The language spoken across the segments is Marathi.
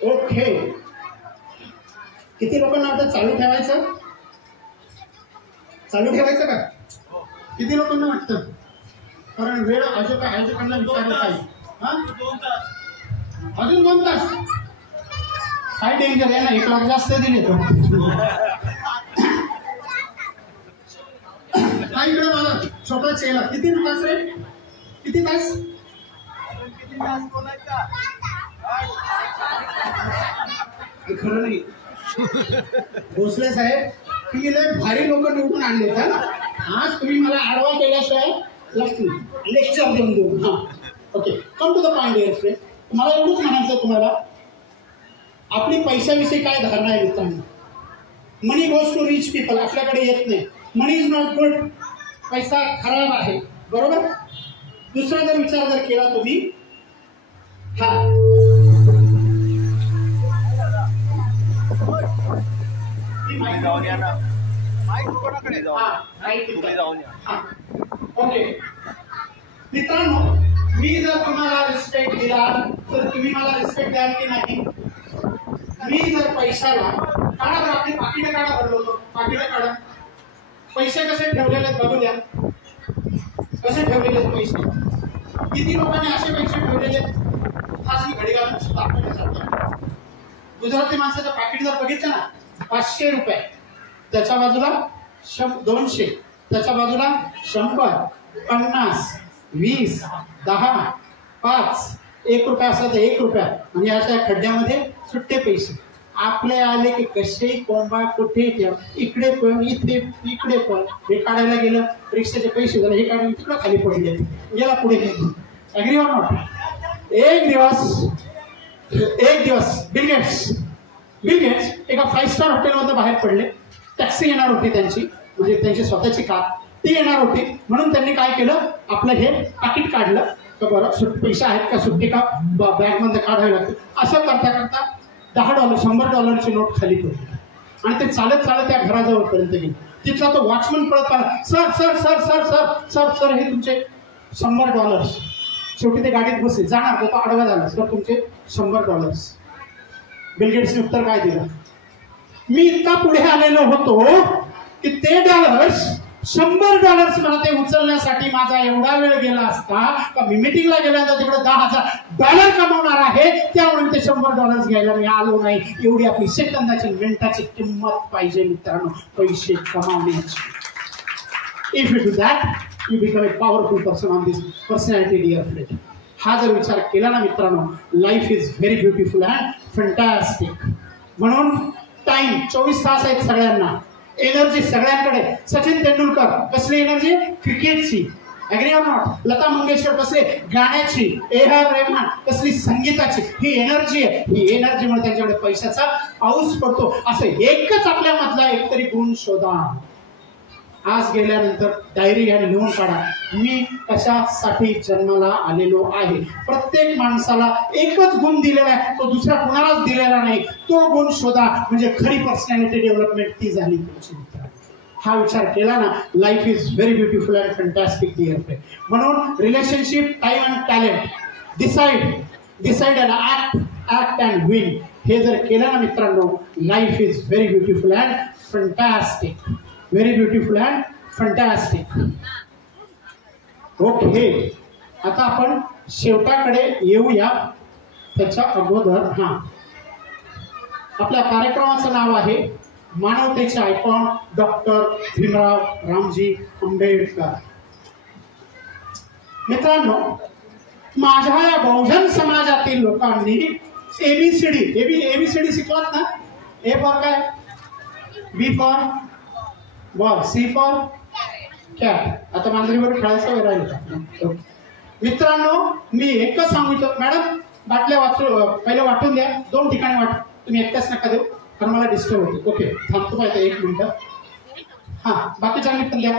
ओके, किती लोकांना आता चालू ठेवायचं? चालू ठेवायचं का? किती लोकांना वाटतं? कारण वेळ आयोजकांना विचारलं पाहिजे. अजून 2 तास काय डेंजर आहे ना, 1 लाख जास्त दिले तो काय इकडे मला छोटा चेला. किती तास रे? किती तास? खरं नाही भोसले साहेब, तुम्ही लय भारी लोक निवडून आणले का? आज तुम्ही मला आडवा केल्याशिवाय लेक्चर देऊन. हा okay, come to the point dear friend. मला एवढंच म्हणायचं तुम्हाला, आपली पैशाविषयी काय धारणा आहे मित्रांनो? मनी गोज टू रिच पीपल. आपल्याकडे येत नाही. मनी इज नॉट गुड. पैसा खराब आहे, बरोबर? दुसरा जर विचार जर केला तुम्ही, हा ओके मित्रांनो, मी जर तुम्हाला रिस्पेक्ट दिला तर तुम्ही मला रिस्पेक्ट द्याल की नाही? मी जर पैशाला काढा, तर आपली पाकिटं काढा, भरलो पाकिटं काढा. पैसे कसे ठेवलेले आहेत बघू द्या. कसे ठेवलेले आहेत पैसे? किती लोकांनी असे पैसे ठेवलेले आहेत? फाशी घडी घालून सुद्धा आपल्याला जातात. गुजराती माणसाचं पाकिट जर बघितलं ना, 500 रुपये, त्याच्या बाजूला 200, त्याच्या बाजूला 100, 50, 20, 10, 5, 1 रुपया असला तर 1 रुपया, आणि याच्या खड्ड्यामध्ये सुट्टे पैसे. आपले आले की कसे कोंबा कुठे ठेव, इकडे पण इकडे पण. हे काढायला गेलं, रिक्षाचे पैसे झाले, हे काढून तिकडं खाली पडले, गेला पुढे गेले. Agree or not? एक दिवस बिल गेट्स एका 5 स्टार हॉटेलमध्ये बाहेर पडले. टॅक्सी येणार होती त्यांची, म्हणजे त्यांची स्वतःची कार, ती येणार होती. म्हणून त्यांनी काय केलं, आपलं हे पाकिट काढलं. तर बरं, पैसे आहेत का, सुट्टी का बॅग मध्ये काढावे लागते. असं करता करता $10 $100ची नोट खाली पडली, आणि ते चालत चालत त्या घराजवळ पर्यंत गेले. तिथला तो वॉचमन पळत आला, sir sir sir sir sir sir sir हे तुमचे $100. शेवटी ते गाडीत बसले, जाणार तो आडवा झाला, सर तुमचे $100. बिल गेट्सने उत्तर काय दिलं? मी इतका पुढे आलेलो होतो की ते $100 मला ते उचलण्यासाठी माझा एवढा वेळ गेला असता का मी मीटिंगला गेल्यानंतर तिकडे $10,000 कमवणार आहे, त्यामुळे ते $100 घ्यायला मी आलो नाही. एवढी आपली सेकंदाची मिनिटाची किंमत पाहिजे मित्रांनो, पैसे कमावण्याची. If you do that, you become a powerful person on this personality dear friend. हा जर विचार केला ना मित्रांनो, life is very beautiful and fantastic. म्हणून टाइम 24 तास आहेत सगळ्यांना. एनर्जी सगळ्यांकडे. सचिन तेंडुलकर कसली एनर्जी? क्रिकेटची. Agree or not? Lata Mangeshkar कसले गाण्याची. ए.आर. रहमान कसली संगीताची. ही एनर्जी आहे. ही एनर्जीमुळे त्यांच्याकडे पैशाचा पाऊस पडतो. असं एकच आपल्यामधला एकतरी गुण शोधा. आज गेल्यानंतर डायरी घ्या, लिहून काढा, मी कशासाठी जन्माला आलेलो आहे. प्रत्येक माणसाला एकच गुण दिलेला आहे, तो दुसऱ्या कुणालाच दिलेला नाही. तो गुण शोधा, म्हणजे खरी पर्सनॅलिटी डेव्हलपमेंट ती झाली तुमची. हा विचार केला ना, life is very beautiful and fantastic dear friend. म्हणून relationship, time and talent, decide and act and win, हे जर केलं ना मित्रांनो, life is very beautiful and fantastic. Very beautiful and fantastic. Okay, आता आपण शेवटाकडे येऊया. त्याच्या अगोदर आपल्या कार्यक्रमाचं नाव आहे मानवतेचे आयकॉन डॉक्टर भीमराव रामजी आंबेडकर. मित्रांनो, माझ्या या बहुजन समाजातील लोकांनी एबीसीडी शिकलात ना? ए फॉर काय? B for ball, C for cat. आता मांजरीवर खेळायचं वेळ राहिलं. मित्रांनो, मी एकच सांगितलं, मॅडम बाटल्या पहिले वाटून द्या, 2 ठिकाणी वाट. तुम्ही एकटाच नका देऊ, कारण मला डिस्टर्ब होते. ओके, थांबतो पाहिजे 1 मिनिट. बाकीच्यांनी पण द्या.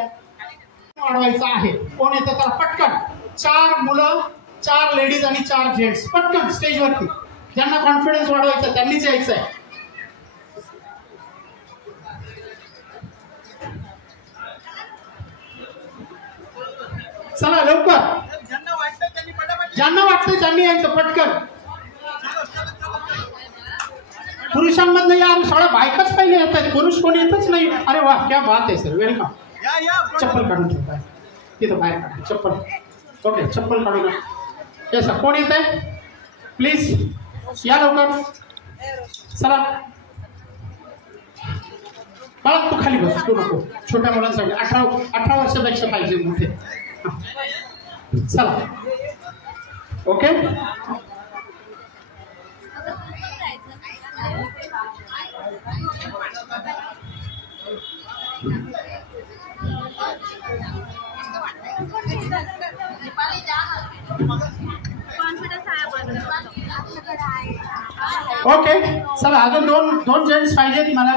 वाढवायचं आहे. कोण येतं तर पटकन. 4 मुलं, 4 लेडीज आणि 4 जेंट्स पटकन स्टेजवरती. ज्यांना कॉन्फिडन्स वाढवायचा त्यांनीच यायचं आहे. चला लवकर. ज्यांना वाटतं त्यांनी यायचं पटकन. पुरुषांमधनं या सगळ्या बायकाच पहिले येतात, पुरुष कोणी येतच नाही. अरे वा, क्या बात आहे सर, वेलकम. चप्पल काढून ठेव बाहेर, तिथं बाहेर काढा चप्पल. ओके, चप्पल काढून ये सर. कोण येत आहे प्लीज या लवकर. चला बाळा, तू खाली बस, तू नको. छोट्या मुलांसाठी 18 वर्षापेक्षा पाहिजे मोठे. चला ओके. ओके चला, अजून दोन जेंट्स पाहिजेत मला.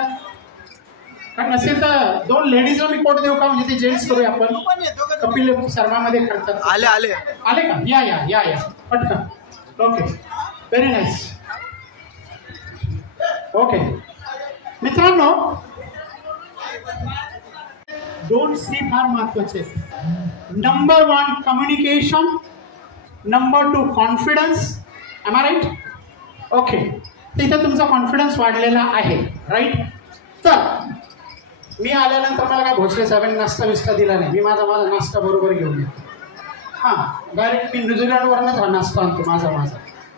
कारण नसेल तर 2 लेडीजला मी कोट देऊ का, म्हणजे ते जेंट्स करूया आपण. कपिल शर्मामध्ये करतात. आले का? या पटकन. Okay, very nice. ओके मित्रांनो, 2 C फार महत्वाचे. Number 1 communication, number 2 confidence. Am I right? Okay, तिथं तुमचा कॉन्फिडन्स वाढलेला आहे, राईट? तर मी आल्यानंतर मला काय भोसले साहेबांनी नाश्ता बिस्टा दिला नाही. मी माझा नाश्ता बरोबर घेऊन येतो. हां, डायरेक्ट मी न्यूझीलंडवरनंच हा नाश्ता आणतो माझा.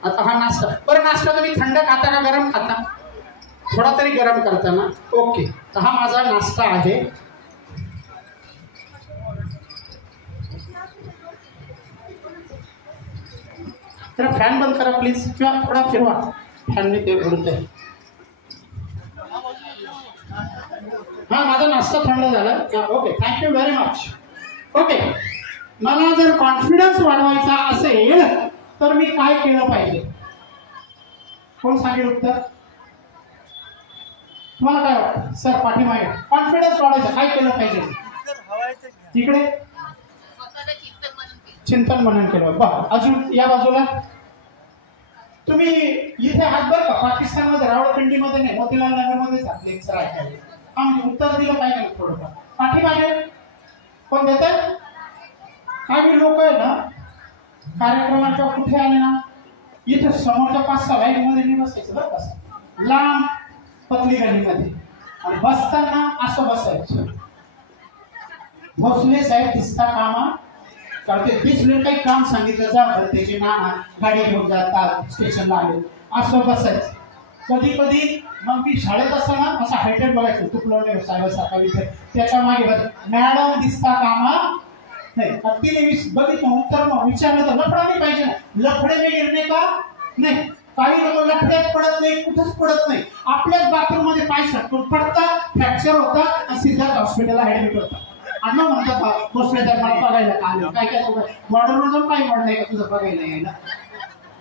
आता हा नाश्ता, बरं नाश्ता तुम्ही थंड खाता का गरम खाता? थोडा तरी गरम करता ना. ओके, तर हा माझा नाश्ता आहे. तर फॅन बंद करा प्लीज, किंवा थोडा फिरवा फॅनने, ते उडत आहे. हा, माझा नाश्ता थंड झाला. Okay, thank you very much. Okay, मला जर कॉन्फिडन्स वाढवायचा असेल तर मी काय केलं पाहिजे? कोण सांगेल उत्तर? तुम्हाला काय वाटतं? सर पाठीमागे. कॉन्फिडन्स वाढवायचा काय केलं पाहिजे? तिकडे चिंतन मनन केलं. बरं, अजून या बाजूला तुम्ही इथे आहात बरं का, पाकिस्तानमध्ये रावळपिंडीमध्ये नाही, मोतीलाल नगरमध्येच आपले लेक्चर ऐकायला. आम्ही उत्तर दिलं पाहिजे थोडंफार. पाठीमागे कोण देतात? काही लोक आहे ना, कार्यक्रमाच्या कुठे आले ना, इथे समोरच्या 5-6 लाईनमध्ये नाही बसायचं बरं का, लांब पतली गलीमध्ये. आणि बसताना असं बसायचं. भोसले साहेब दिसता कामा करते, 20 मिनिट काही काम सांगितलं जा, त्याची नाना गाडी घेऊन जातात, स्टेशनला आले, असं बसायचं. कधी कधी मग मी शाळेत असताना असं हायटेड बघायचं, तुपलवणे साहेब सकाळी, त्याच्या मागे मॅडम दिसता कामा नाही. तिने बघितलं उत्तर मग विचारलं तर लफडा नाही पाहिजे ना. लफडे में गिरणे का नाही. काही लोक लफड्यात पडत नाही, कुठंच पडत नाही, आपल्याच बाथरूम मध्ये पाय सटकून पडतात, फ्रॅक्चर होतात आणि सिद्धार्थ हॉस्पिटलला ऍडमिट होतात. आणि मग म्हणतात भोसले तर मला बघायला का आलं, काय बॉर्डरवर जाऊन काही म्हणलंय का तुझं बघायला यायला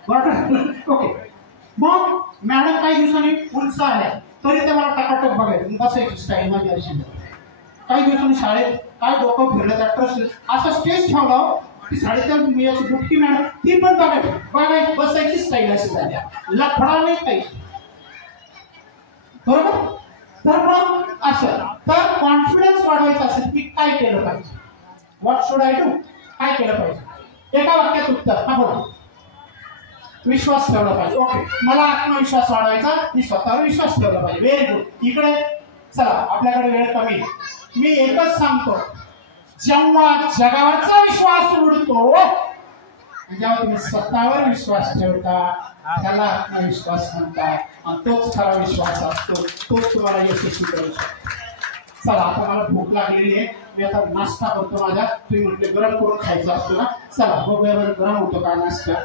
बॉर्डर. ओके, मग मॅडम काही दिवसांनी उंच आल्या तरी ते मला टकाटक बघायचं, बसायची स्टाईल माझी अशी. काही दिवसांनी शाळेत काय डोकं फिरलं तर ट्रस्ट असं स्टेज ठेवला, ती 3.5 याची बुटकी मॅडम, ती पण बघायची बसायची स्टाईल अशी झाल्या. लफडा नाही काही, बरोबर? तर मग असं, तर कॉन्फिडन्स वाढवायचा असेल की काय केलं पाहिजे? What should I do? काय केलं पाहिजे? एका वाक्यात उत्तर. हा बोला. विश्वास ठेवला पाहिजे. ओके, मला आत्मविश्वास वाढवायचा, मी स्वतःवर विश्वास ठेवला पाहिजे. Very good. इकडे चला, आपल्याकडे वेळ कमी, मी एकच सांगतो, जेव्हा जगावरचा विश्वास उडतो, जेव्हा तुम्ही स्वतःवर विश्वास ठेवता त्याला आत्मविश्वास म्हणताय, आणि तोच खरा विश्वास असतो, तोच तुम्हाला यशस्वी करू शकतो. चला, आता मला भूक लागलेली आहे, मी आता नाश्ता करतो माझ्या. तुम्ही म्हटले गरम करून खायचा असतो ना, चला बघूया बरं गरम होतो का नाश्ता.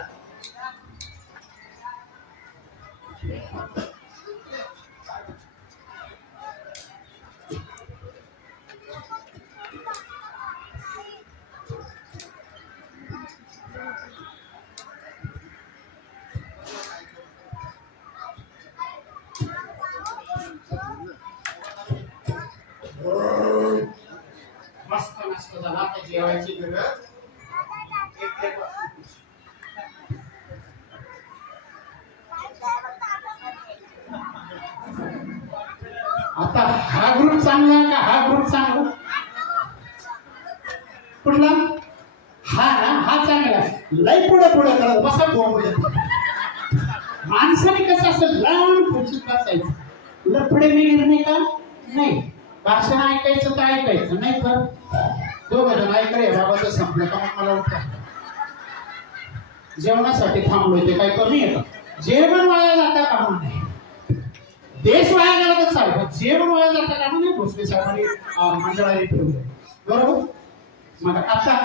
मस्त नाश्ता झाला, आता जेवायची गरज. आता हा ग्रुप चांगला का हा ग्रुप चांगला? कुठला? हा ना, हा चांगला. लई पुढे पुढे करत बसा. माणसाने कसं असं लांब खुर्चीत बसायचं. कपडे में गिरने का नाही, भाषण ऐकायचं तर ऐकायचं, नाही तर दोघं जण ऐकले बाबाचं संपलं का मग मला उठा. जेवणासाठी थांबलोय ते काय कमी आहे का? जेवण वाया जाता कामा नाही. देश वाया गेला तर चालेल, जेवण वाया जाता कामा नाही. भोसले साहेबांनी मंडळाने ठेवलं, बरोबर. मग आता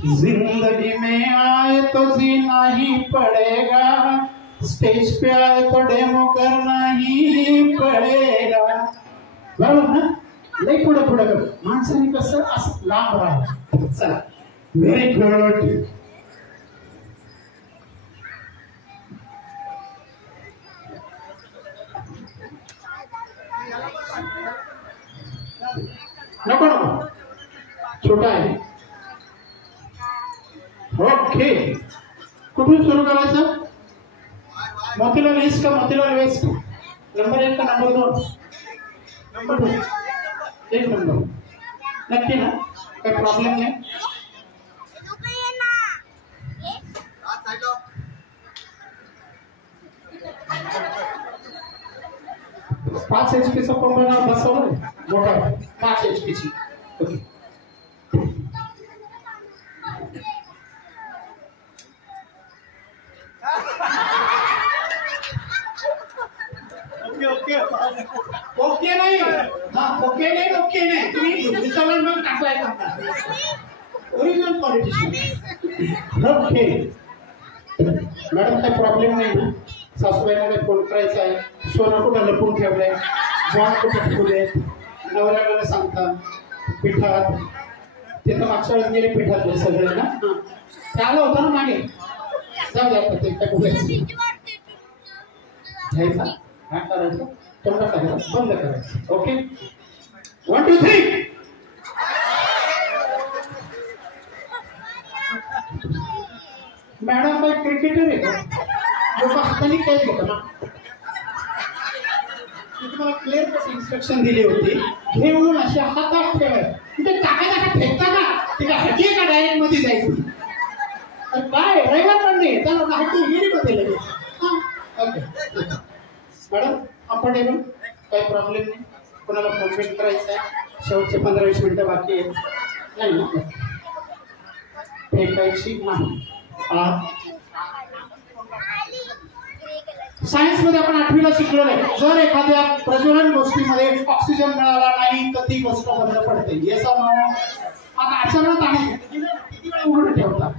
जिंदगी में आए तो जीना ही पड़ेगा, स्टेज पे आए तो डेमो करना ही पड़ेगा, बरोबर ना. लई पुढे पुढे कर, माणसाने कसं असं लांब राहावं. चला, व्हेरी गुड. नको नको, छोटा आहे. ओके, कुठून सुरू करायचं? मोतीलाल ईस्ट का मोतीलाल वेस्ट? नंबर 1 का नंबर 2? नंबर 2. 1 नंबर. नक्की ना? काही प्रॉब्लेम नाही? 5 HP चा पंप बसवलं मोठा, 5 HP ची. ओके, ओके नाही, हा ओके नाही, ओके नाही. तुम्ही विचारून मग टाकलाय का ओरिजिनल पॉलिटिशियन. ओके मॅडम, काही प्रॉब्लेम नाही ना? सासूबाईला फोन करायचा आहे, सोनं कुठं लपून ठेवलंय, बॉन्ड कुठं ठेवले, नवऱ्याला सांगता पिठात, ते तर मागच्या वेळेस गेले पिठातले सगळे ना, ते आलं होतं ना मागे. जाऊ द्या, ते कुठे घ्यायचा, काय करायचं, तेवढं करायचं, बंद करायचं. ओके, 1 2 3. मॅडम काही क्रिकेटर आहे का? लोक हाताने कॅच घेतो ना. तुम्हाला क्लिअर कट इन्स्ट्रक्शन दिली होती, घेऊन अशा हातात ठेवायचं. तिथे टाकायला का फेकता का? ते काय हटी का डायरेक्ट मध्ये जायचं? काय रविवार पण नाही, त्याला हटी गेली मध्ये लगेच. ओके मॅडम, कम्फर्टेबल, काही प्रॉब्लेम नाही. कोणाला फोन पेट करायचा आहे? शेवटचे 15-20 मिनिटं बाकी आहेत, नाही ना? फेकायची नाही. सायन्स मध्ये आपण 8वीला शिकलेलो आहे, जर एखाद्या प्रज्वलन गोष्टीमध्ये ऑक्सिजन मिळाला नाही तर ती गोष्ट बंद पडते. Yes or no? आता अचानक आहे, किती वेळ उघडं ठेवता?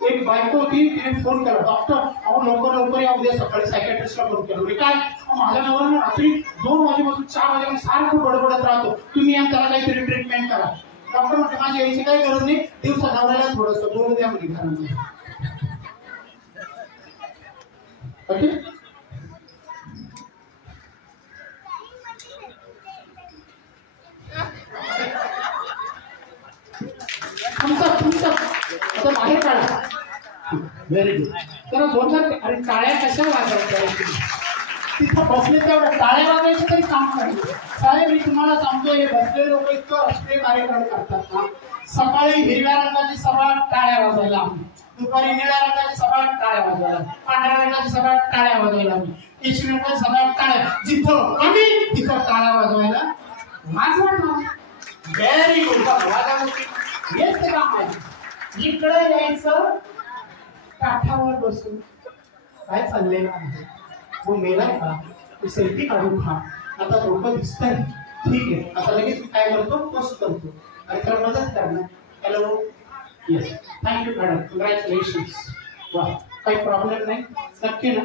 एक बायको होती, तिने फोन केला, डॉक्टर अहो लवकर लवकर या, उद्या सकाळी सायकॅट्रिस्टला फोन केला. मी काय, माझ्या नवऱ्यानं रात्री 2 वाजेपासून 4 वाजेपर्यंत सारखं बडबडत राहतो, तुम्ही या त्याला काहीतरी ट्रीटमेंट करा. डॉक्टर म्हणते माझी यायची काही गरज नाही, दिवसा नवऱ्याला थोडंसं बोलू द्या म्हणजे. ओके, तुमचं आता बाहेर काढा. Very good. तर 2-4 अरे टाळ्या कशा वाजवायच्या? तिथं बसले तेवढं टाळ्या वाजवायचं तरी काम करायचं. साहेब मी तुम्हाला सांगतो, हे बसले लोक इतकं राष्ट्रीय कार्यक्रम करतात ना. सकाळी हिरव्या रंगाची सभा टाळ्या वाजवायला आम्ही, दुपारी निळ्या रंगाची सभा टाळ्या वाजवायला, पांढऱ्या रंगाची सभा टाळ्या वाजवायला आम्ही, केशरी रंगाची सभा टाळ्या, जिथं कमी तिथं टाळ्या वाजवायला वाजवणार. Very good. हेच ते काम आहे. इकडे यायचं, काठावर बसून काय चाललेलं आहे, तो मेलाय का, तो सेल्फी काढून खा. आता लोक दिसतंय, ठीक आहे, आता लगेच काय करतो, पोस्ट करतो, आणि त्याला मदत करणार. Hello, yes, thank you madam, congratulations. वा, काही प्रॉब्लेम नाही? नक्की ना?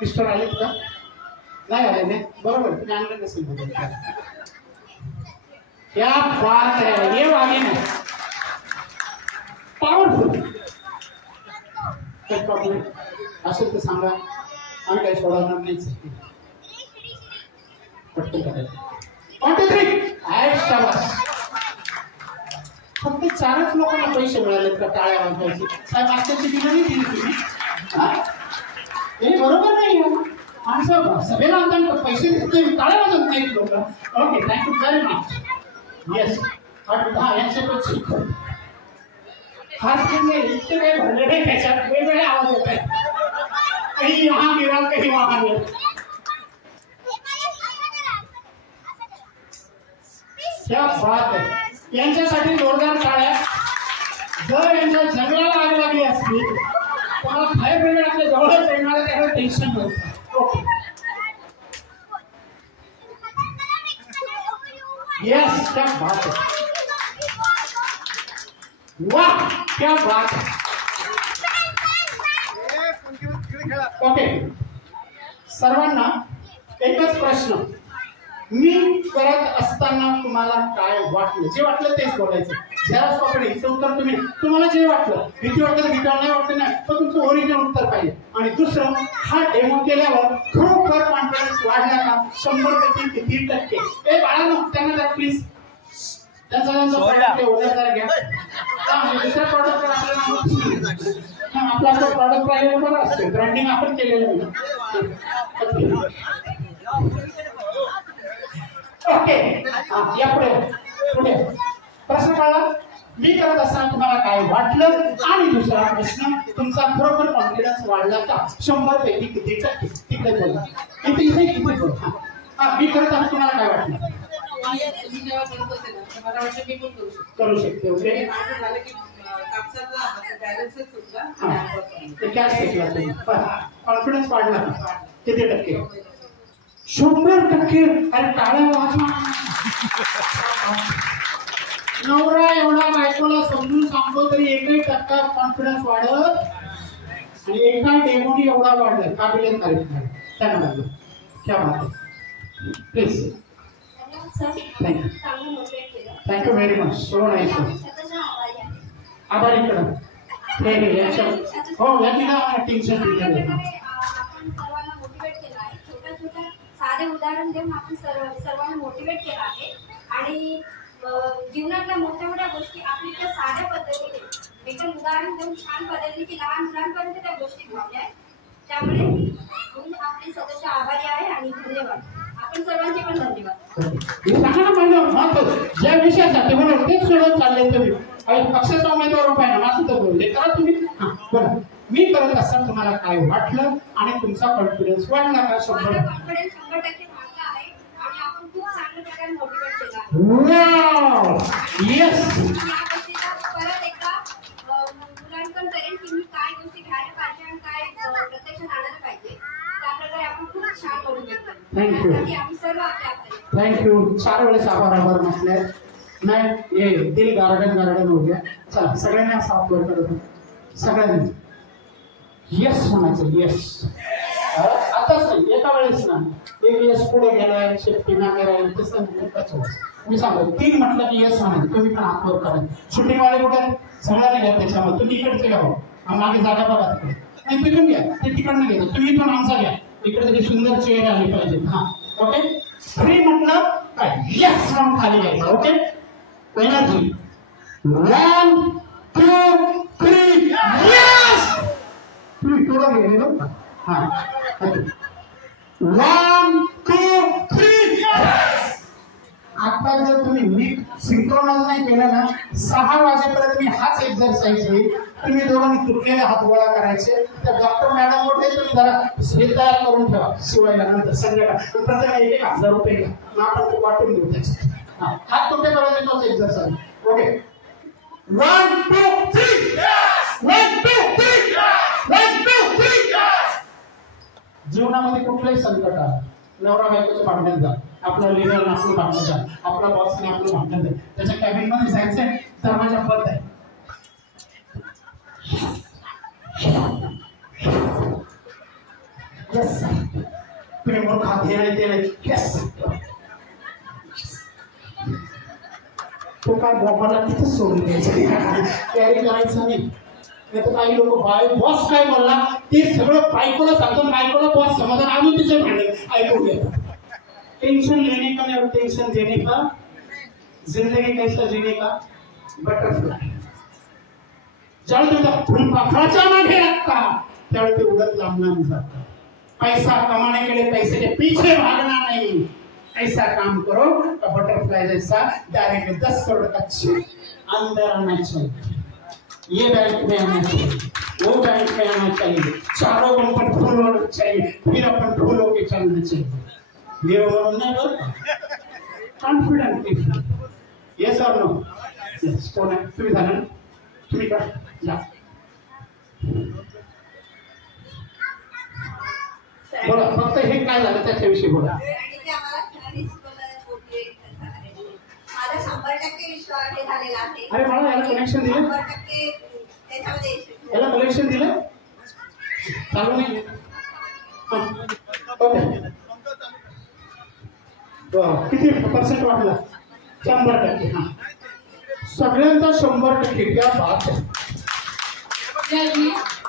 मिस्टर आलेत का? नाही आले नाही, बरोबर, तुम्ही आणलं नसेल बघून. क्या बात है, ये वाली ना पॉवरफुल. काही प्रॉब्लेम असेल तर सांगा, आम्ही काही सोडवणार नाही. पटकन करायचं. 1 2 3. शाबास. फक्त 4च लोकांना पैसे मिळाले का टाळ्या वाजवायचे? साहेब आजच्याची दिलं नाही दिली तुम्ही? हे बरोबर नाही. माणसं सभेला आणताना पैसे देते, टाळ्या वाजवत नाहीत लोक. Okay, thank you very much. Yes, यांचे हात इतके काही भरले नाही, त्याच्यात वेगवेगळे आवाज येत आहेत, काही वहां गिरा, काही वहां गिरा. क्या बात आहे. यांच्यासाठी जोरदार टाळ्या. जर यांच्या जंगलाला आग लागली असती तुम्हाला फायर ब्रिगेड आपल्या जवळच येणार आहे, त्याला टेन्शन नव्हतं. ओके यस क्या बात है. वाह क्या बात है. ओके सर्वांना एकच प्रश्न. मी करत असताना तुम्हाला काय वाटलं? जे वाटलं तेच बोलायचं. झेरॉक्स कॉपी हिचं उत्तर तुम्हाला जे वाटलं, भीती वाटलं तर भीती नाही वाटलं नाही तर तुमचं ओरिजिनल उत्तर पाहिजे. आणि दुसरं, हा डेमो केल्यावर खरोखर कॉन्फिडन्स वाढला का? 100% किती टक्के? ए बाळांनो त्यांना द्या प्लीज. त्यांचा प्रॉडक्ट ओढ्या घ्या. दुसऱ्या प्रॉडक्टवर आपल्याला आपला तो प्रॉडक्ट राहिलेला बरं असतो. ब्रँडिंग आपण केलेलं नाही. ओके या पुढे प्रश्न कळला? मी करत असताना तुम्हाला काय वाटलं? आणि दुसरा प्रश्न, तुमचा खरोखर कॉन्फिडन्स वाढला का? 100 पैकी किती टक्के? तिकडे बोला. इथे बोला. हा मी करत असताना तुम्हाला काय वाटलं? करू शकते. ओके कॉन्फिडन्स वाढला का? किती टक्के? 100%. अरे टाळ्या वाजवा. नवरा एवढा बायकोला समजून सांगतो तरी 1% कॉन्फिडन्स वाढत आणि एका डेमोनी एवढा वाढला. काबिलियत कार्यक्रम त्यांना लागलं. क्या बात है. Please thank you very much. So nice. आभारी कडं हो या टेन्शन दिलेलं. साधे उदाहरण देऊन आपण सर्वांना मोटिवेट केलं आहे. आणि जीवनातल्या मोठ्या मोठ्या गोष्टी आपली त्या साध्या पद्धतीने एकदम उदाहरण देऊन छान पद्धतीने की लहान मुलांपर्यंत त्या गोष्टी भावल्या आहेत. त्यामुळे आपले सदस्य आभारी आहे आणि धन्यवाद. आपण सर्वांचे पण धन्यवाद. ज्या विषयासाठी म्हणून तेच सोडत चालले तुम्ही. पक्षाचा उमेदवार उपाय ना माझं तर बोलले करा तुम्ही. बरं मी करत असताना तुम्हाला काय वाटलं आणि तुमचा कॉन्फिडन्स वाढला का? 100% वाढला आहे आणि आपण खूप चांगल्या प्रकारे मोटिवेट केलं आहे. येस परत एकदा मुलांकडून करेन की मी काय गोष्टी घ्यायला पाहिजे आणि काय प्रत्यक्षात आणायला पाहिजे. त्याप्रकारे आपण खूप छान मोटिवेट केलं. थँक्यू आम्ही सर्व आपल्या थँक्यू. 4 वेळेस आभार म्हटलंय नाही. ये दिल गार्डन हो गया. चला सगळ्यांना साफ वर करतो. सगळ्यांनी येस म्हणायचं. येस आताच नाही एका वेळेस ना. एक येस पुढे गेलाय शेफ्टी मागे राहील तसं मी सांगतो. 3 म्हटलं की येस म्हणायचं. तुम्ही पण हात वर करा. शूटिंग वाले कुठे सगळ्यांना घ्या त्याच्यामध्ये. तुम्ही इकडचे घ्या मागे जागा बघा तिकडे नाही तिकडून घ्या. ते तिकडनं घेतो. तुम्ही पण आमचा घ्या. इकडे तरी सुंदर चेअर आली पाहिजे. हा ओके 3 म्हटलं काय येस म्हणून खाली घ्यायचं. Okay energy 1 2 3 yes. तुम्ही थोडं गेलेलो. हा 1 2 3 आता जर तुम्ही नीट सिंक्रोनाइज नाही केलं ना 6 वाजेपर्यंत मी हाच एक्सरसाइज होईल. तुम्ही दोघांनी तुटलेले हात गोळा करायचे. त्या डॉक्टर मॅडम मोठे तुम्ही जरा हे तयार करून ठेवा शिवायला नंतर संध्याकाळ. प्रत्येक 1,000 रुपये घ्या. आपण वाटून घेऊ त्याचे. हात तुटेपर्यंत तोच एक्सरसाइज. ओके 1 2 3 1 2 3 1 2 3. जीवनामध्ये कुठलंही संकट आलं नवरा बायकोचं भांडण झालं आपला लिडर आपलं भांडण झालं आपला बॉसने आपलं भांडण झालं त्याच्या कॅबिन मध्ये जायचंय दरवाजा बंद आहे. येस प्रेमळ खाते नाही ते नाही. येस तो काय बॉम्बाला तिथे सोडून द्यायचं कॅरी करायचं नाही. काही लोक बॉस काय बोलला ते सगळं बायकोला सांगतो. बायकोला बॉस समजा अजून तिचे भांडण ऐकून घेतात. टेंशन लेने का नहीं और टेंशन देने का. जिंदगी कैसा जीने का बटरफ्लाई. ज्यावेळी तुझा फुलपाखराच्या मागे लागता त्यावेळी ते उडत लांबणार जातात. पैसा कमाने के लिए पैसे के पीछे भागना नहीं. ऐसा काम करो तो बटरफ्लाई जैसा डायरेक्ट 10 करोड़ का चेक अंदर आना चाहिए. ये बैंक में आना चाहिए वो बैंक में आना चाहिए. चारों अपन फूल होना चाहिए फिर अपन फूल होके चलना चाहिए. ये नहीं बोलता कॉन्फिडेंट येस और नो? येस. कोण आहे? तुम्ही झालं ना? तुम्ही का या. बोला, फक्त हे काय झालं त्याच्याविषयी बोला. माझा 100% विश्वास झालेला आहे. अरे मला याला कनेक्शन दिलं, 100% त्याच्यामध्ये याला कनेक्शन दिलं चालू नाही. ओके, किती पर्सेंट वाढला? 100%. हा, सगळ्यांचा 100%. क्या बात आहे.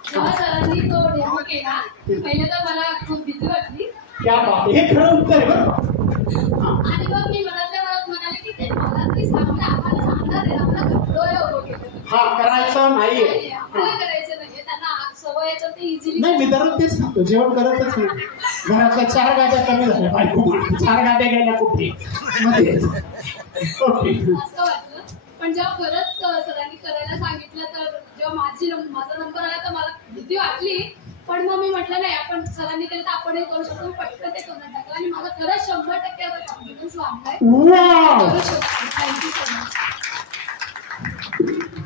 जेव्हा सरांनी तो डेमो केला पहिले तर मला खूप भीती वाटली. क्या बात, हे खरं उत्तर आहे बरं. आणि मग मी मनातल्या मनात म्हणाले की ते मला तरी सांगणार, आम्हाला सांगणार आहे, आम्हाला डोळे उभं केलं. हा, करायचं नाहीये. आम्हाला करायचं नाहीये, त्यांना सवय आहे तर ते इझिली. नाही, मी दररोज तेच खातो, जेवण करतच नाही. घरातल्या 4 गाद्या कमी झाल्या, बायको 4 गाद्या घ्यायला कुठे मध्ये. ओके, असं वाटलं. पण जेव्हा परत सरांनी करायला सांगितलं तर जेव्हा माझा नंबर आला तर मला भीती वाटली. पण मग मी म्हटलं नाही, आपण सरांनी केलं तर आपणही करू शकतो. पटकन ते करून टाकलं आणि माझा खरंच 100% आता कॉन्फिडन्स वाढलाय. वाव, करू शकतो. Thank you so much.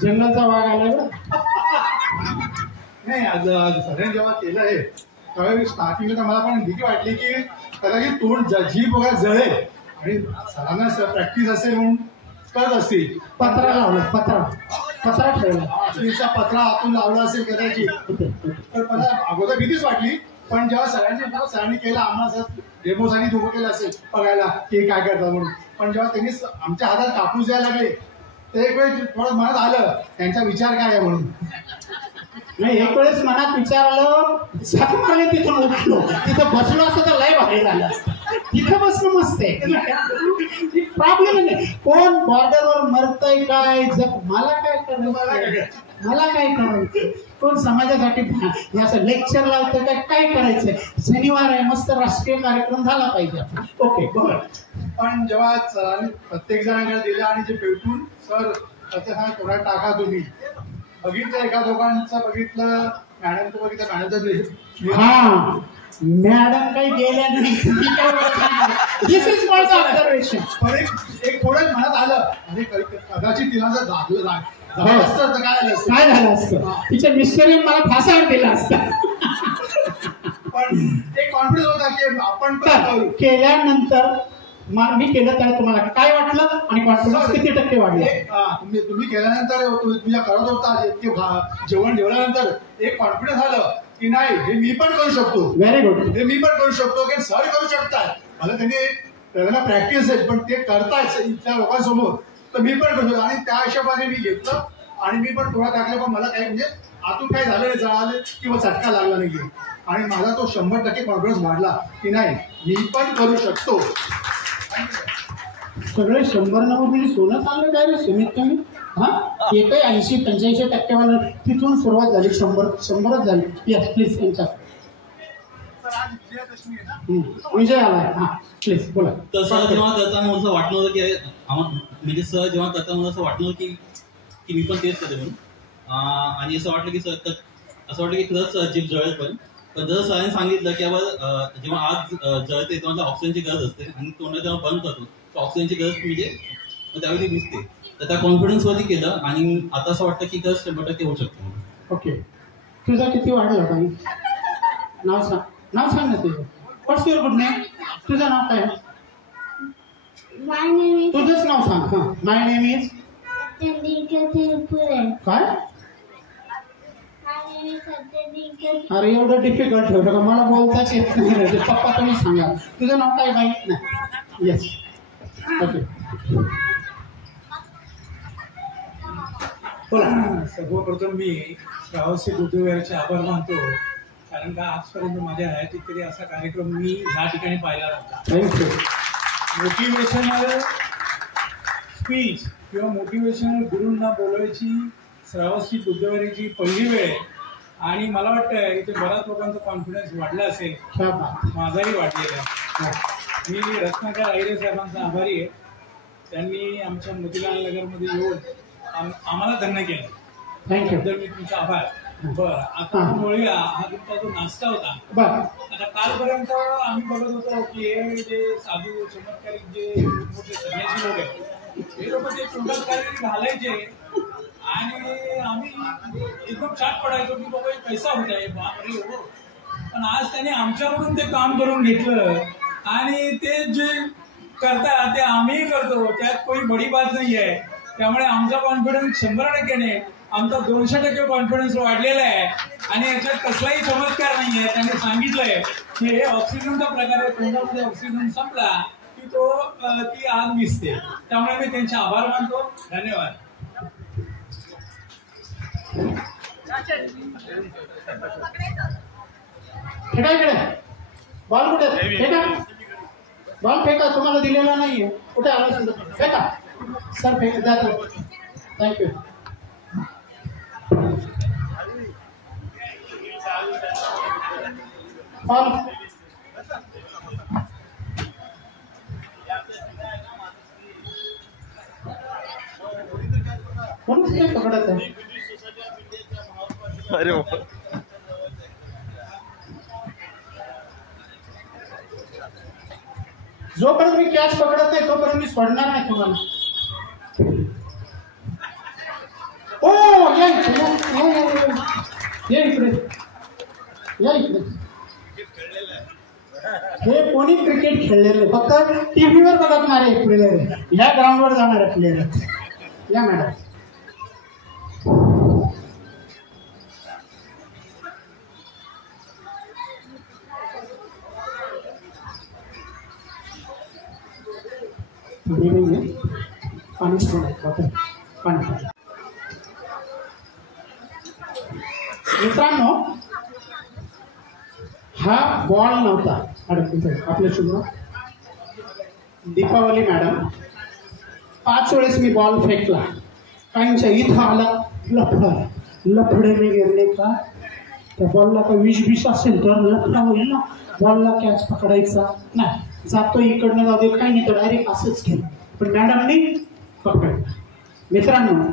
जंगलाचा वाघ आलाय बरं. नाही, आज सगळ्यांनी जेव्हा केलं आहे त्यावेळी स्टार्टिंगला तर मला पण भीती वाटली की कदाचित तोंड जीभ वगैरे जळेल आणि सरांना प्रॅक्टिस असेल म्हणून करत असतील. पत्रा लावला, पत्रा ठेवला, आठवीचा पत्रा आतून लावला असेल कदाचित. तर मला अगोदर भीतीच वाटली. पण जेव्हा सरांनी केलं, आम्हाला डेमोसाठी उभं केलं असेल बघायला की काय करतात म्हणून. पण जेव्हा त्यांनी आमच्या हातात कापूस द्यायला लागले ते एक वेळ थोडं मनात आलं त्यांचा विचार काय आहे म्हणून. नाही, एक वेळेस मनात विचार आलं, झक मारले, तिथून उठलो. तिथं बसलो असतं तर लय भारी झालं असतं. तिथं बसणं मस्त आहे, प्रॉब्लेम नाही. कोण बॉर्डरवर मरतय काय, मला काय करायचं, मला काय करायचं, कोण समाजासाठी असं लेक्चर लावतं काय करायचंय. शनिवार आहे, मस्त राष्ट्रीय कार्यक्रम झाला पाहिजे. ओके, बरोबर. पण जेव्हा सरांनी प्रत्येक जणांकडे दिलं आणि जे भेटून सर त्याच्या थोडा टाका तुम्ही बघितलं, एका दोघांचं बघितलं, मॅडमचं बघितलं, मॅडमचं हा, मॅडम काही गेल्या नाही. दिस इज माझं ऑब्झर्वेशन. पण एक थोडं मनात आलं म्हणजे कदाचित तिला जर झालं असतं तर काय झालं असतं, तिच्या मिस्टरने मला फासावर दिला असता. पण एक कॉन्फिडन्स होता की आपण पण केल्यानंतर मी केलं त्याला तुम्हाला काय वाटलं आणि कॉन्फिडन्स किती टक्के वाढले? तुम्ही केल्यानंतर तुझ्या करत होता जेवण जेवल्यानंतर एक कॉन्फिडन्स आलं की नाही, हे मी पण करू शकतो. Very good. हे मी पण करू शकतो की सर करू शकतात. मला त्यांना प्रॅक्टिस आहे पण ते करतायत त्या लोकांसमोर, तर मी पण करू शकतो. आणि त्या हिशोबाने मी घेतलं आणि मी पण थोडा टाकला. पण मला काय म्हणजे आतून काय झालं नाही, जळाले किंवा चटका लागला नाही. आणि माझा तो 100% कॉन्फिडन्स वाढला की नाही, मी पण करू शकतो. सगळे 100-90 सोनं चाललं काय रे सुमित तुम्ही? हा, एकही 80-85% वाला तिथून सुरुवात झाली. 100च झाली. Yes please. त्यांच्या विजय आलाय. हा प्लीज बोला. तर सर जेव्हा करताना असं वाटलं होतं की म्हणजे सर जेव्हा करताना असं वाटलं की मी पण तेच करते म्हणून. आणि असं वाटलं की खरंच जीभ जळेल. पण जसं सरांनी सांगितलं की बाबा जेव्हा आग जळते तेव्हा ऑक्सिजनची गरज असते आणि तोंड जेव्हा बंद करतो तर ऑक्सिजनची गरज म्हणजे त्यावेळी ती दिसते. तर त्या कॉन्फिडन्स वरती केलं आणि आता असं वाटतं की खरंच 100% होऊ शकतं. ओके, तुझा किती वाढला बाई? नाव सांग ना तुझं. व्हॉट्स युअर गुड नेम? तुझं नाव काय? माय नेम इज तुझंच नाव सांग. हा, माय नेम इज काय? अरे एवढं डिफिकल्ट ठेवलं का, मला बोलताच येत नाही. पप्पा तुम्ही सांगा. तुझं नाव काय बाई? नाही. Yes, okay. सर्वप्रथम मी श्रावसी बुद्धविहाराचे आभार मानतो. कारण का आजपर्यंत माझ्या हयातीत तरी असा कार्यक्रम मी ह्या ठिकाणी पाहिला नव्हता. थँक्यू. मोटिवेशनल स्पीच किंवा मोटिवेशनल गुरूंना बोलायची श्रावसी बुद्धविहाराची पहिली वेळ आहे. आणि मला वाटतं इथे बऱ्याच लोकांचा कॉन्फिडन्स वाढला असेल, माझाही वाढलेला आहे. मी रत्नाकर आहिरे साहेबांचा आभारी आहे. त्यांनी आमच्या मोतीलाल नगरमध्ये येऊन आम्हाला धन्य केलं. त्याबद्दल मी तुमचा आभार. बरं, आता बोलूया. हा तुमचा जो नाश्ता होता, आता कालपर्यंत आम्ही बघत होतो की हे जे साधू चमत्कारिक जे मोठे संन्यासी लोक आहेत हे लोक ते तोंडात काहीतरी घालायचे आणि आम्ही एकदम चाट पडायचो की बाबा पैसा होत आहे बापरे हो. पण आज त्यांनी आमच्याकडून ते काम करून घेतलं आणि ते जे करतात ते आम्हीही करतो, त्यात कोणी बडी बात नाही आहे. त्यामुळे आमचा कॉन्फिडन्स 100%, आमचा 200% कॉन्फिडन्स वाढलेला आहे आणि याच्यात कसलाही चमत्कार नाही आहे. त्यांनी सांगितलंय की हे ऑक्सिजनचा प्रकार आहे, तोंडामध्ये ऑक्सिजन संपला की ती आग दिसते. त्यामुळे मी त्यांचे आभार मानतो. धन्यवाद. फेका इकडे, बॉल कुठे फेका, बॉल फेका, तुम्हाला दिलेला नाहीये. कुठे आला सुद्धा फेका सर, फेक द्या. थँक्यू. बॉल कोण पकडत आहे? अरे जोपर्यंत मी कॅच पकडत नाही तोपर्यंत मी सोडणार नाही तुम्हाला. ओ या इकडे, या इकडे. हे कोणी क्रिकेट खेळलेले फक्त टीव्हीवर बघणारे प्लेयर, ह्या ग्राउंडवर जाणारे प्लेयर. या मॅडम. मित्रांनो, हा बॉल नव्हता आपल्या शुभ दीपावली मॅडम. 5 वेळेस मी बॉल फेकला, काहींच्या इथं आला, लफडे में गिरने का. त्या बॉलला काही विष असेल तर लफडा होईल ना, बॉलला कॅच पकडायचा नाही. जातो इकडनं जाऊ दे, काही नाही तर डायरेक्ट असंच घेईल. पण मॅडमनी पकडलं. मित्रांनो,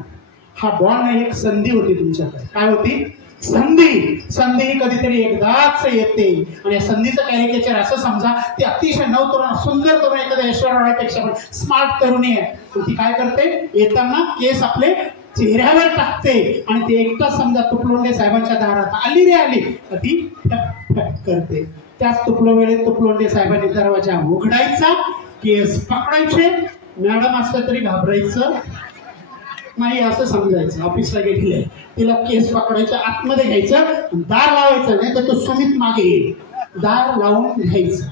हा बॉल एक संधी होती तुमच्याकडे. काय होती? संधी. संधी ही कधीतरी एकदाच येते आणि या संधीचं कॅरिकेचर असं समजा, ती अतिशय नवतरुण सुंदर तरुण एखाद्या ऐश्वर्यापेक्षा पण स्मार्ट तरुणी आहे. ती काय करते? येताना केस आपले चेहऱ्यावर टाकते आणि ते एकटाच समजा तुपलोंडे साहेबांच्या दारात आली रे आली तर ती टक टक करते. त्याच वेळेत तुपलोंडे साहेबांनी दरवाजा उघडायचा, केस पकडायचे. मॅडम असलं तरी घाबरायचं नाही असं समजायचं. ऑफिसला गेलेली तिला केस पकडायचं, आतमध्ये घ्यायचं, दार लावायचं नाही तर तो सुमित मागे येईल, दार लावून घ्यायचं.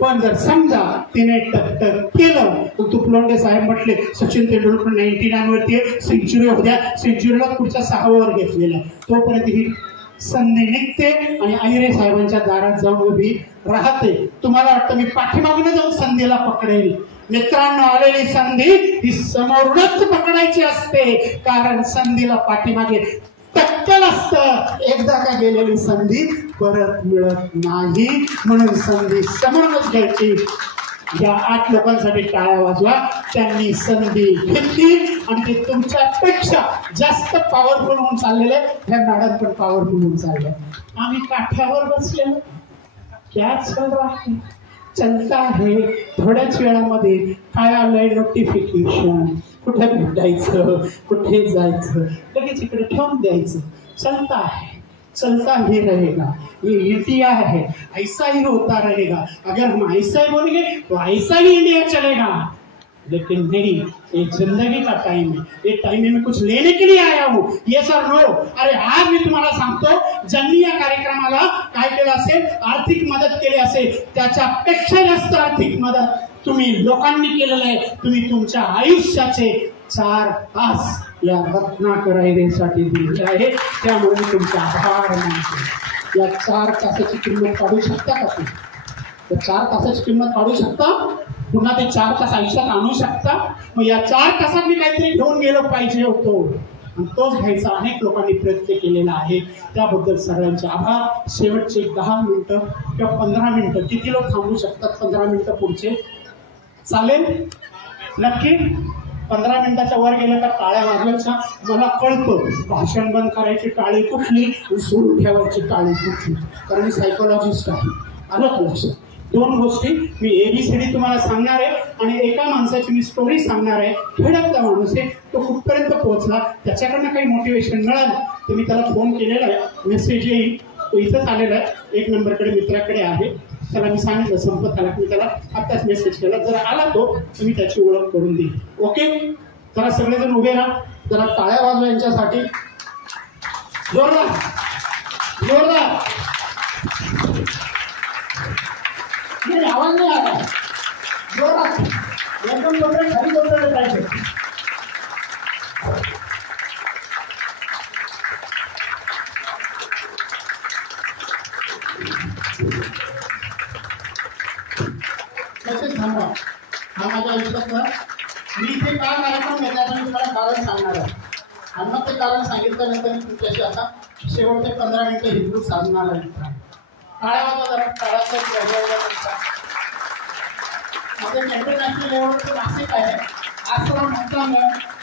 पण जर समजा तिने टक केलं तर तुपलोंडे साहेब म्हटले सचिन तेंडुलकर 99 वरती सेंचुरी होत्या, सेंचुरीला पुढच्या 6 ओव्हर घेतलेल्या. तोपर्यंत ही संधी निघते आणि अहिरे साहेबांच्या दारात जाऊन उभी राहते. तुम्हाला वाटतं मी पाठीमागून जाऊन संधीला पकडेल? मित्रांनो, आलेली संधी ही समोरूनच पकडायची असते, कारण संधीला पाठीमागे टक्कल असतं. एकदा का गेलेली संधी परत मिळत नाही, म्हणून संधी समोरूनच घ्यायची. या 8 लोकांसाठी टाळ्या वाजवा. त्यांनी संधी घेतली आणि ते तुमच्यापेक्षा जास्त पॉवरफुल होऊन चाललेले. ह्या मॅडम पण पॉवरफुल होऊन चालले. आम्ही काठ्यावर बसलेलो, क्या चल रहा है, चलता है. थोड्याच वेळामध्ये काय आलंय नोटिफिकेशन, कुठे भेटायचं, कुठे जायचं, लगेच इकडे ठेवून द्यायचं. चलता है, चलता ही रहेगा, ये इंडिया है, ऐसा ही होता रहेगा. अगर हम ऐसा ही बोलेंगे तो ऐसा ही इंडिया चलेगा. लेकिन नहीं, ये जिंदगी का टाइम है. ये टाइम में मैं कुछ लेने के लिए आया हूँ, ये सर नो. अरे आज मी तुम्हाला सांगतो, ज्यांनी या कार्यक्रमाला काय केलं असेल, आर्थिक मदत केली असेल, त्याच्यापेक्षा जास्त आर्थिक मदत तुम्ही लोकांनी केलेलं आहे. तुम्ही तुमच्या आयुष्याचे 4 तास या रत्नाकर अहिरेसाठी दिले आहे. त्यामुळे मी तुमचे आभार मानतो. या 4 तासाची किंमत काढू शकता का तुम्ही? तर 4 तासाची किंमत काढू शकता? पुन्हा ते 4 तास आयुष्यात आणू शकता? मग या 4 तासात मी काहीतरी घेऊन गेलो पाहिजे होतो, आणि तोच घ्यायचा अनेक लोकांनी प्रयत्न केलेला आहे. त्याबद्दल सगळ्यांचे आभार. शेवटचे 10 मिनिटं किंवा 15 मिनिटं, किती लोक थांबू शकतात? 15 मिनिटं पुढचे चालेल? नक्की 15 मिनिटाच्या वर गेलं तर टाळ्या वाजवायच्या. मला कळतं भाषण बंद करायची टाळी कुठली, सुरू ठेवायची टाळी कुठली, कारण मी सायकोलॉजिस्ट आहे. आलं का लक्षात? 2 गोष्टी मी ABCD तुम्हाला सांगणार आहे आणि एका माणसाची मी स्टोरी सांगणार आहे. खेड्यातला माणूस आहे, तो कुठपर्यंत पोहोचला, त्याच्याकडनं काही मोटिवेशन मिळालं तर मी त्याला फोन केलेला आहे, मेसेज येईल, तो इथंच आलेला आहे, 1 नंबरकडे मित्राकडे आहे. त्याला मी सांगितलं संपत आला, मी त्याला आत्ताच मेसेज केला, जर आला तो तर मी त्याची ओळख करून देईल. ओके, जरा सगळेजण उभे राहा, जरा टाळ्या वाजवा यांच्यासाठी, जोरदार जोरदार. नाही आवाज नाही आला, जोरात एकदम जोरात खाली जोरात पाहिजे. तसेच थांबा. हा माझ्या आयुष्यातला मी इथे काय कार्यक्रम घेतला मी तुम्हाला कारण सांगणार आहे आणि मग ते कारण सांगितल्यानंतर मी तुमच्याशी आता शेवटचे 15 मिनिटं हिंदू साधणार आहे. काळ्या वाजवा जरा काळाचा माझं इंटरनॅशनल लेवलचं नाशिक आहे. आज तुला म्हणता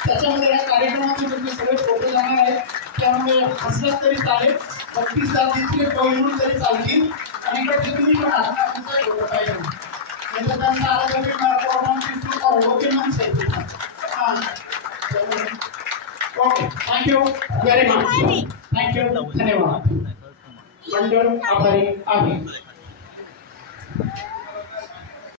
त्याच्यामध्ये या कार्यक्रमाचे तुमचे सगळे फोटो जाणार आहेत. त्यामुळे हसलात तरी चालेल, 32 जातीतले कोहिनूर तरी चालतील आणि इकडे तुम्ही पण हसणार तुमचा फोटो पाहिजे. त्यांना आला तरी okay, thank you very much, thank you, धन्यवाद. मंडळ आभारी आहे.